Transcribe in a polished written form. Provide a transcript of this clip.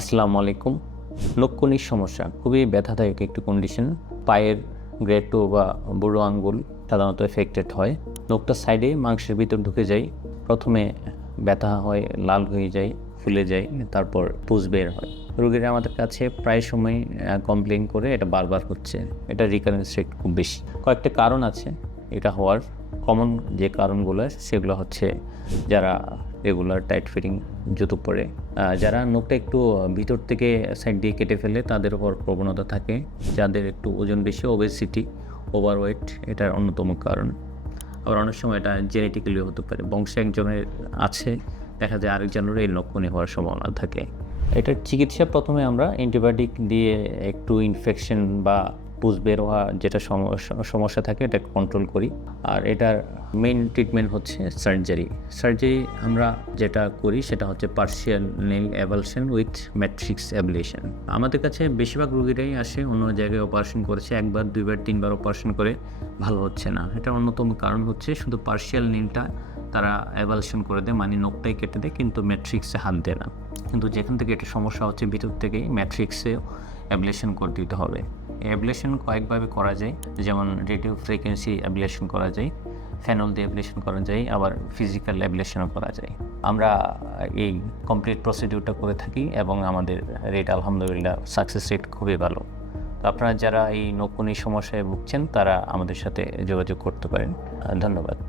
আসসালামু আলাইকুম। নক্কুনির সমস্যা খুবই ব্যথাদায়ক একটি কন্ডিশন। পায়ের গ্রেড 2 বা বুড়ো আঙ্গুল সাধারণত এফেক্টেড হয়। নখটা সাইডে মাংসের ভিতর ঢুকে যায়। প্রথমে ব্যথা হয়, লাল হয়ে যায়, ফুলে যায়, তারপর পুজ বের হয়। রোগীরা আমাদের কাছে প্রায় সময় কমপ্লেইন করে এটা বারবার হচ্ছে। এটা রিকারেন্স রেট খুব বেশি। কয়েকটা কারণ আছে এটা হওয়ার। কমন যে কারণগুলো সেগুলো হচ্ছে যারা রেগুলার টাইট ফিটিং জুতো পরে, যারা নখটা একটু ভিতর থেকে সাইড দিয়ে কেটে ফেলে তাদের উপর প্রবণতা থাকে, যাদের একটু ওজন বেশি, ওবেসিটি, ওভারওয়েট এটার অন্যতম কারণ। আবার অনেক সময় এটা জেনেটিক্যালি হতে পারে, বংশে একজনের আছে, দেখা যায় আরেকজনেরও এই নখকুনি হওয়ার সম্ভাবনা থাকে। এটার চিকিৎসা প্রথমে আমরা অ্যান্টিবায়োটিক দিয়ে একটু ইনফেকশন বা পুজ বের হওয়া যেটা সমস্যা থাকে এটা কন্ট্রোল করি। আর এটার মেইন ট্রিটমেন্ট হচ্ছে সার্জারি। আমরা যেটা করি সেটা হচ্ছে partial nail avulsion with matrix ablation. আমাদের কাছে বেশিরভাগ রোগীরাই আসে অন্য জায়গায় অপারেশন করেছে, একবার, দুইবার, তিনবার অপারেশন করে ভালো হচ্ছে না। এটার অন্যতম কারণ হচ্ছে শুধু পার্শিয়াল নেলটা তারা অ্যাবালশন করে দেয়, মানে নখটাই কেটে দেয়, কিন্তু ম্যাট্রিক্সে হাত দেয় না। কিন্তু যেখান থেকে এটা সমস্যা হচ্ছে ভিতর থেকেই ম্যাট্রিক্সেও অ্যাবলেশন করে দিতে হবে। অ্যাবলেশন কয়েকভাবে করা যায়, যেমন রেডিও ফ্রিকোয়েন্সি অ্যাবলেশন করা যায়, ফেনল দিয়ে অ্যাবলেশন করা যায়, আবার ফিজিক্যাল অ্যাবলেশনও করা যায়। আমরা এই কমপ্লিট প্রসিডিউরটা করে থাকি এবং আমাদের রেট আলহামদুলিল্লাহ সাকসেস রেট খুবই ভালো। তো আপনারা যারা এই নখকুনির সমস্যায় ভুগছেন তারা আমাদের সাথে যোগাযোগ করতে পারেন। ধন্যবাদ।